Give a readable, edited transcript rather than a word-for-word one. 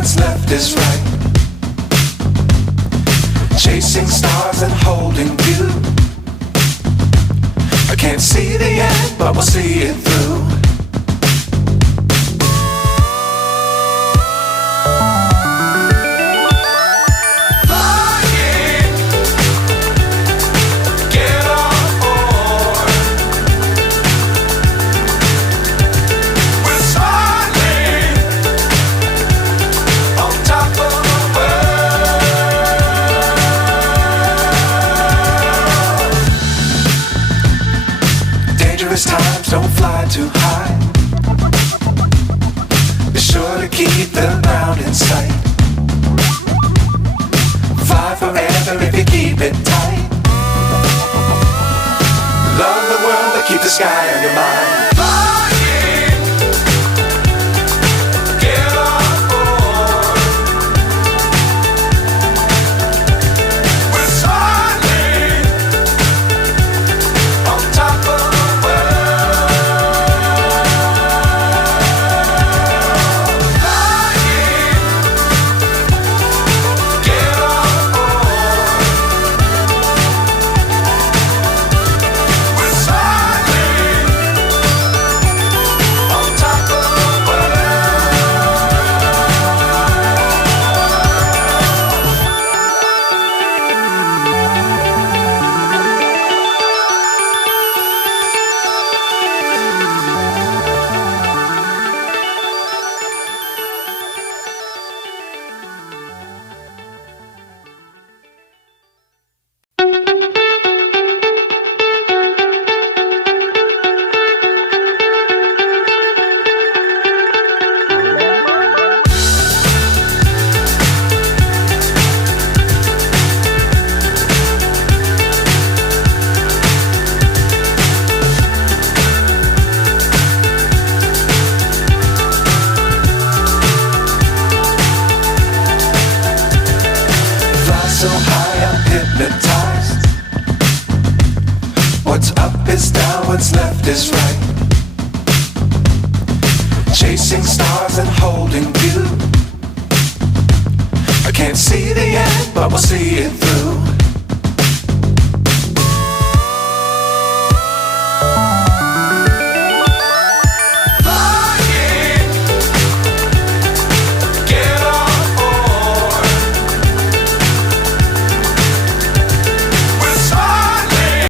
what's left is right. Chasing stars and holding you. I can't see the end, but we'll see it through. Times don't fly too high. Be sure to keep the ground in sight. Fly forever if you keep it tight. Love the world but keep the sky on your mind. So high I'm hypnotized. What's up is down, what's left is right. Chasing stars and holding you. I can't see the end, but we'll see it through.